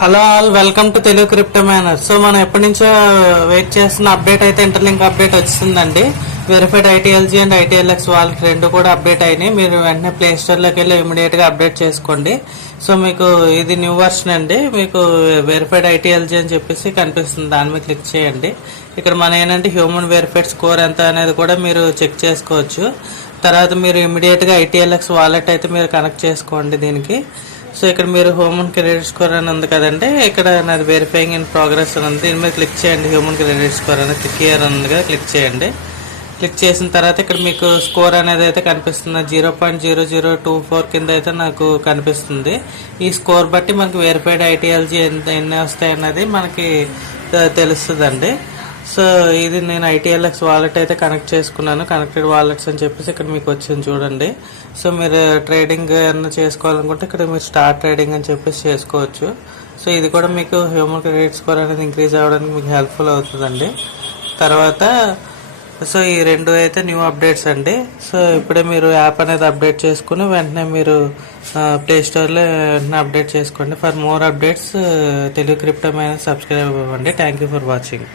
Hello all, welcome to Telugu crypto manner. So మనం ఎప్పటి నుంచో వెయిట్ చేస్తున్న అప్డేట్ అయితే ఇంటర్లింక్ అప్డేట్ వచ్చిందండి. వెరిఫైడ్ ఐటీఎల్జీ అండ్ ఐటీఎల్ఎక్స్ వాళ్ళకి రెండు కూడా అప్డేట్ అయినాయి. మీరు వెంటనే ప్లే స్టోర్లోకి వెళ్ళి ఇమీడియట్గా అప్డేట్ చేసుకోండి. సో మీకు ఇది న్యూ వర్షన్ అండి. మీకు వెరిఫైడ్ ఐటీఎల్జీ అని చెప్పేసి కనిపిస్తుంది, దాని మీద క్లిక్ చేయండి. ఇక్కడ మన ఏంటంటే హ్యూమన్ వెరిఫైడ్ స్కోర్ ఎంత అనేది కూడా మీరు చెక్ చేసుకోవచ్చు. తర్వాత మీరు ఇమీడియట్గా ఐటీఎల్ఎక్స్ వాలెట్ అయితే మీరు కనెక్ట్ చేసుకోండి దీనికి. సో ఇక్కడ మీరు హ్యూమన్ క్రెడిట్ స్కోర్ అని ఉంది కదండి, ఇక్కడ నాది వెరిఫైయింగ్ ఇన్ ప్రోగ్రెస్ అని ఉంది, దీని మీద క్లిక్ చేయండి. హ్యూమన్ క్రెడిట్ స్కోర్ అనేది క్లిక్ హియర్ ఉంది కదా, క్లిక్ చేయండి. క్లిక్ చేసిన తర్వాత ఇక్కడ మీకు స్కోర్ అనేది అయితే కనిపిస్తుంది, 0.0024 కింద అయితే నాకు కనిపిస్తుంది. ఈ స్కోర్ బట్టి మనకి వెరిఫైడ్ ఐటీఎల్జీ ఎన్ని వస్తాయి అన్నది మనకి తెలుస్తుందండి. సో ఇది నేను ఐటీఎల్ఎక్స్ వాలెట్ అయితే కనెక్ట్ చేసుకున్నాను, కనెక్టెడ్ వాలెట్స్ అని చెప్పేసి ఇక్కడ మీకు వచ్చింది చూడండి. సో మీరు ట్రేడింగ్ ఏమన్నా చేసుకోవాలనుకుంటే ఇక్కడ మీరు స్టార్ట్ ట్రేడింగ్ అని చెప్పేసి చేసుకోవచ్చు. సో ఇది కూడా మీకు హ్యూమన్ క్రెడిట్ స్కోర్ అనేది ఇంక్రీజ్ అవ్వడానికి మీకు హెల్ప్ఫుల్ అవుతుందండి. తర్వాత సో ఈ రెండు అయితే న్యూ అప్డేట్స్ అండి. సో ఇప్పుడే మీరు యాప్ అనేది అప్డేట్ చేసుకుని వెంటనే మీరు ప్లే స్టోర్లో వెంటనే అప్డేట్ చేసుకోండి. For more updates Telugu crypto manner subscribe అవ్వండి. Thank you for watching.